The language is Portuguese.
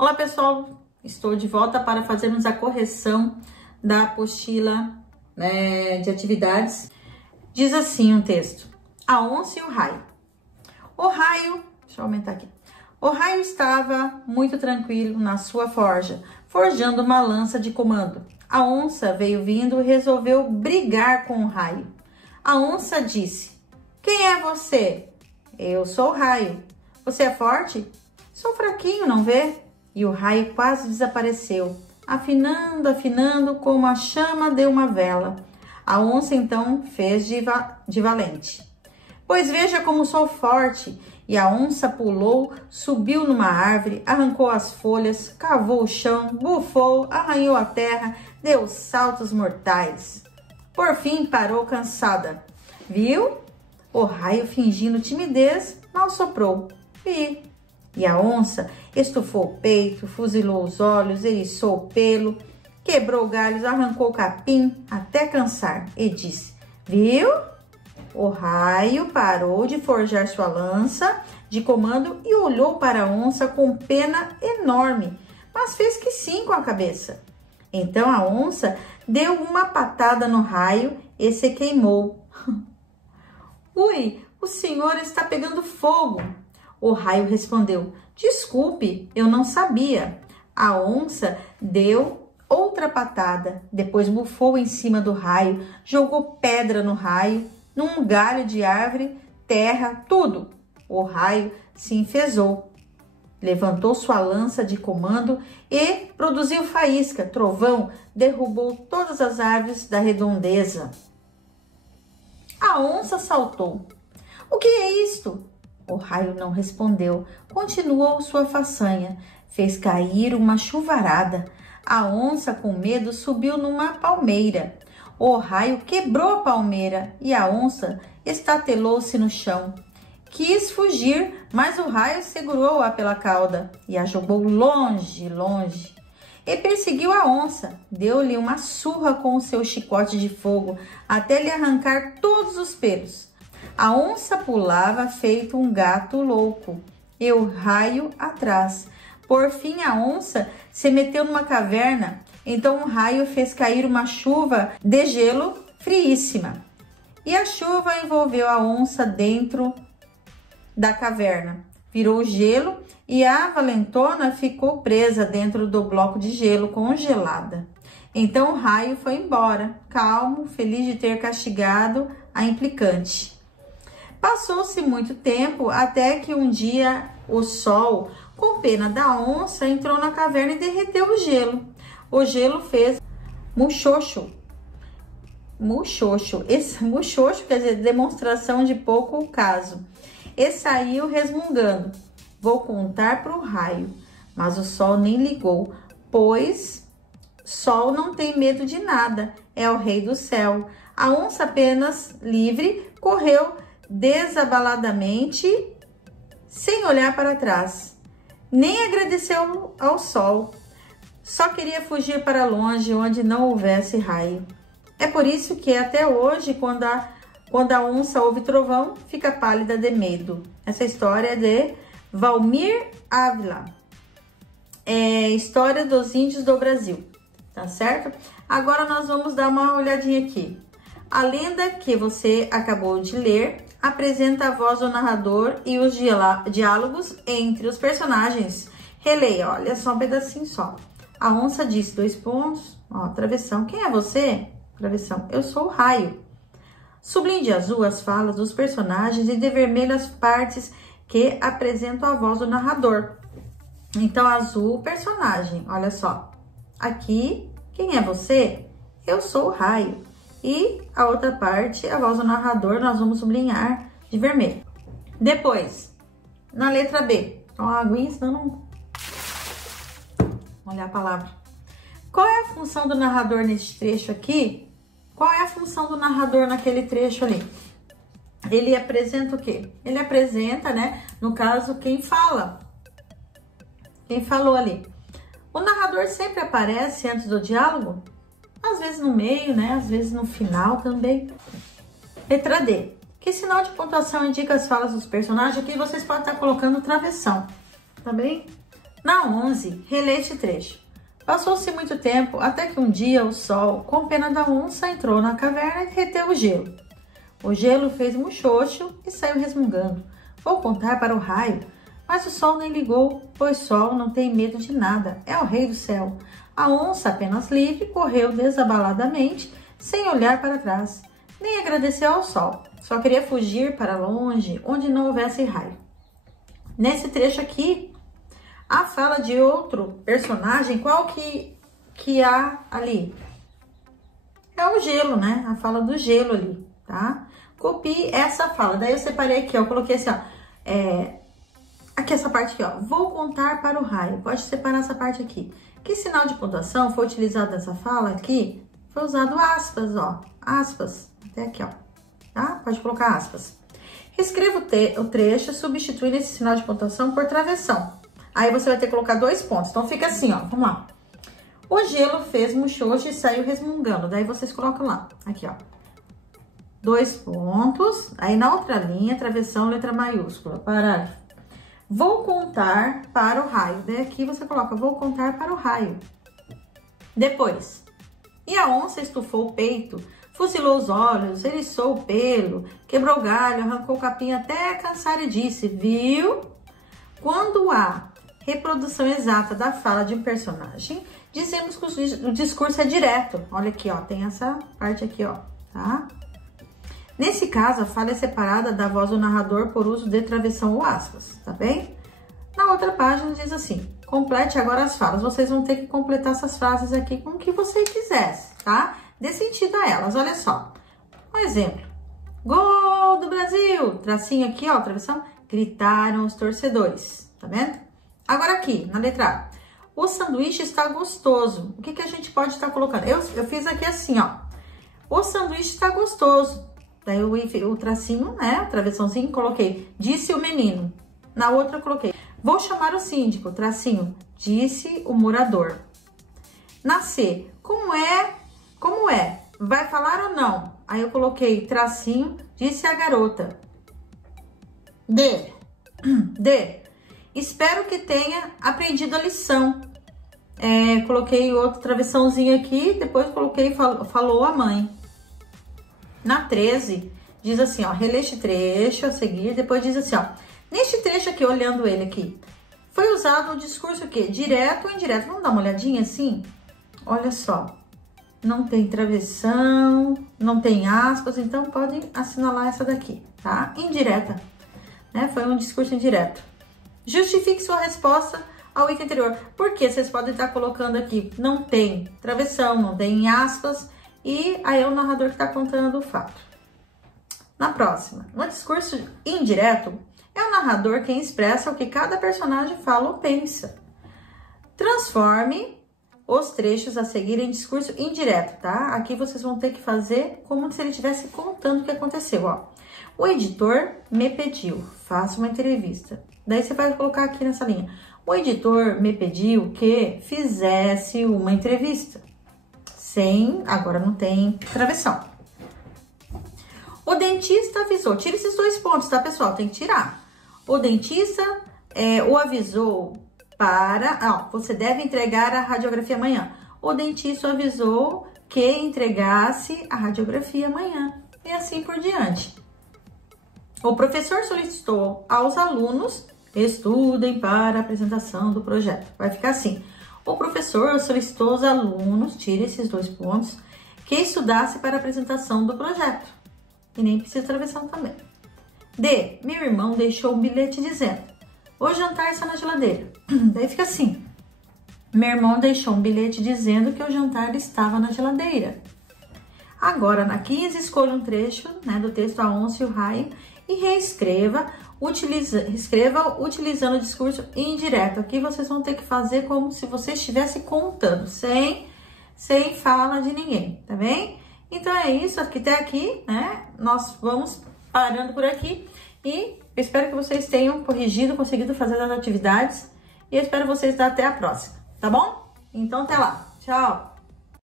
Olá pessoal, estou de volta para fazermos a correção da apostila, de atividades. Diz assim um texto: a onça e o raio. O raio, deixa eu aumentar aqui. O raio estava muito tranquilo na sua forja, forjando uma lança de comando. A onça veio vindo e resolveu brigar com o raio. A onça disse: quem é você? Eu sou o raio. Você é forte? Sou fraquinho, não vê? E o raio quase desapareceu, afinando como a chama de uma vela. A onça então fez de valente. Pois veja como sou forte. E a onça pulou, subiu numa árvore, arrancou as folhas, cavou o chão, bufou, arranhou a terra, deu saltos mortais. Por fim parou cansada. Viu? O raio, fingindo timidez, mal soprou. E a onça estufou o peito, fuzilou os olhos, eriçou o pelo, quebrou galhos, arrancou o capim até cansar e disse: viu? O raio parou de forjar sua lança de comando e olhou para a onça com pena enorme, mas fez que sim com a cabeça. Então a onça deu uma patada no raio e se queimou. Ui, o senhor está pegando fogo. O raio respondeu: desculpe, eu não sabia. A onça deu outra patada, depois bufou em cima do raio, jogou pedra no raio, num galho de árvore, terra, tudo. O raio se enfezou, levantou sua lança de comando e produziu faísca, trovão, derrubou todas as árvores da redondeza. A onça saltou. O que é isto? O raio não respondeu, continuou sua façanha, fez cair uma chuvarada. A onça, com medo, subiu numa palmeira. O raio quebrou a palmeira e a onça estatelou-se no chão. Quis fugir, mas o raio segurou-a pela cauda e a jogou longe, longe. E perseguiu a onça, deu-lhe uma surra com o seu chicote de fogo, até lhe arrancar todos os pelos. A onça pulava feito um gato louco, e o raio atrás. Por fim, a onça se meteu numa caverna. Então o raio fez cair uma chuva de gelo friíssima. E a chuva envolveu a onça dentro da caverna. Virou gelo e a valentona ficou presa dentro do bloco de gelo congelada. Então o raio foi embora, calmo, feliz de ter castigado a implicante. Passou-se muito tempo até que um dia o sol, com pena da onça, entrou na caverna e derreteu o gelo. O gelo fez muxoxo. Esse muxoxo quer dizer demonstração de pouco caso. E saiu resmungando: vou contar para o raio. Mas o sol nem ligou, pois sol não tem medo de nada, é o rei do céu. A onça, apenas livre, correu desabaladamente, sem olhar para trás. Nem agradeceu ao sol. Só queria fugir para longe, onde não houvesse raio. É por isso que até hoje, quando a onça ouve trovão, fica pálida de medo. Essa história é de Valmir Ávila. É História dos Índios do Brasil, tá certo? Agora nós vamos dar uma olhadinha aqui. A lenda que você acabou de ler apresenta a voz do narrador e os diálogos entre os personagens. Releia, olha só um pedacinho só. A onça disse, travessão. Quem é você? Travessão. Eu sou o raio. Sublinhe de azul as falas dos personagens e de vermelho as partes que apresentam a voz do narrador. Então, azul, personagem. Olha só. Aqui, quem é você? Eu sou o raio. E a outra parte, a voz do narrador, nós vamos sublinhar de vermelho. Depois, na letra B. Então, a aguinha, senão não... Vamos olhar a palavra. Qual é a função do narrador nesse trecho aqui? Qual é a função do narrador naquele trecho ali? Ele apresenta o quê? Ele apresenta, no caso, quem fala. Quem falou ali. O narrador sempre aparece antes do diálogo? Às vezes no meio, às vezes no final também. Letra D. Que sinal de pontuação indica as falas dos personagens? Aqui vocês podem estar colocando travessão, tá bem? Na 11, relê este trecho. Passou-se muito tempo, até que um dia o sol, com pena da onça, entrou na caverna e reteu o gelo. O gelo fez muxoxo e saiu resmungando. Vou contar para o raio. Mas o sol nem ligou, pois sol não tem medo de nada, é o rei do céu. A onça, apenas livre, correu desabaladamente, sem olhar para trás. Nem agradeceu ao sol, só queria fugir para longe, onde não houvesse raio. Nesse trecho aqui, a fala de outro personagem, qual que há ali? É o gelo, né? A fala do gelo ali, tá? Copie essa fala. Daí eu separei aqui, ó. Eu coloquei assim, ó. Aqui essa parte aqui, ó. Vou contar para o raio. Pode separar essa parte aqui. Que sinal de pontuação foi utilizado nessa fala aqui? Foi usado aspas, ó. Aspas. Até aqui, ó. Tá? Pode colocar aspas. Reescreva o trecho substituindo esse sinal de pontuação por travessão. Aí você vai ter que colocar 2 pontos. Então fica assim, ó. Vamos lá. O gelo fez muxoxo e saiu resmungando. Daí vocês colocam lá. Aqui, ó. 2 pontos. Aí na outra linha, travessão, letra maiúscula. Parágrafo. Vou contar para o raio. Daí aqui você coloca, vou contar para o raio. Depois. E a onça estufou o peito, fuzilou os olhos, eriçou o pelo, quebrou o galho, arrancou o capim até cansar e disse, viu? Quando há reprodução exata da fala de um personagem, dizemos que o discurso é direto. Olha aqui, ó, tem essa parte aqui, ó, tá? Nesse caso, a fala é separada da voz do narrador por uso de travessão ou aspas, tá bem? Na outra página diz assim, complete agora as falas. Vocês vão ter que completar essas frases aqui com o que você quisesse, tá? Dê sentido a elas, olha só. Um exemplo. Gol do Brasil! Tracinho aqui, ó, travessão. Gritaram os torcedores, tá vendo? Agora aqui, na letra A. O sanduíche está gostoso. O que que a gente pode estar colocando? Eu fiz aqui assim, ó. O sanduíche está gostoso. Daí o tracinho, né, o travessãozinho, coloquei. Disse o menino. Na outra eu coloquei. Vou chamar o síndico, tracinho. Disse o morador. Na C. Como é? Vai falar ou não? Aí eu coloquei tracinho. Disse a garota. D. Espero que tenha aprendido a lição. Coloquei outro travessãozinho aqui, depois coloquei falou a mãe. Na 13, diz assim, ó, relê este trecho a seguir, depois diz assim, ó, neste trecho aqui, olhando ele aqui, foi usado o discurso o quê? Direto ou indireto? Vamos dar uma olhadinha assim? Olha só, não tem travessão, não tem aspas, então pode assinalar essa daqui, tá? Indireta, né? Foi um discurso indireto. Justifique sua resposta ao item anterior. Porque vocês podem estar colocando aqui, não tem travessão, não tem aspas, e aí é o narrador que está contando o fato. Na próxima, no discurso indireto, é o narrador quem expressa o que cada personagem fala ou pensa. Transforme os trechos a seguir em discurso indireto, tá? Aqui vocês vão ter que fazer como se ele estivesse contando o que aconteceu, ó. O editor me pediu, faça uma entrevista. Daí você vai colocar aqui nessa linha. O editor me pediu que fizesse uma entrevista. Agora não tem travessão. O dentista avisou. Tira esses 2 pontos, tá, pessoal? Tem que tirar. O dentista o avisou para... você deve entregar a radiografia amanhã. O dentista avisou que entregasse a radiografia amanhã. E assim por diante. O professor solicitou aos alunos estudem para a apresentação do projeto. Vai ficar assim. O professor solicitou aos alunos, tira esses 2 pontos, que estudasse para a apresentação do projeto. E nem precisa travessão também. D. Meu irmão deixou um bilhete dizendo, o jantar está na geladeira. Daí fica assim. Meu irmão deixou um bilhete dizendo que o jantar estava na geladeira. Agora, na 15, escolha um trecho, né, do texto A Onça e o Raio e reescreva utilizando o discurso indireto. Aqui vocês vão ter que fazer como se você estivesse contando, sem fala de ninguém, tá bem? Então é isso, até aqui, né? Nós vamos parando por aqui e eu espero que vocês tenham corrigido, conseguido fazer as atividades e eu espero vocês até a próxima, tá bom? Então até lá, tchau!